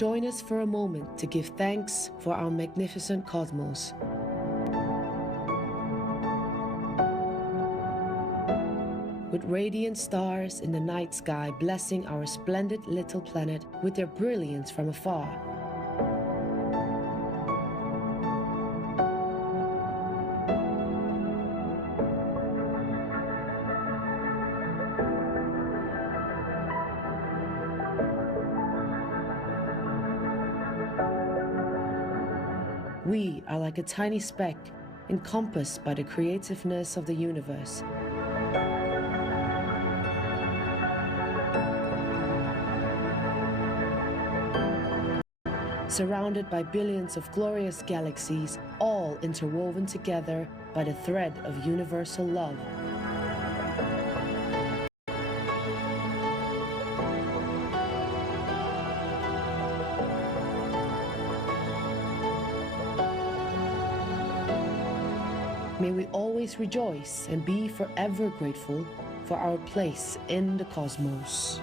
Join us for a moment to give thanks for our magnificent cosmos. With radiant stars in the night sky blessing our splendid little planet with their brilliance from afar. We are like a tiny speck encompassed by the creativeness of the universe. Surrounded by billions of glorious galaxies, all interwoven together by the thread of universal love. May we always rejoice and be forever grateful for our place in the cosmos.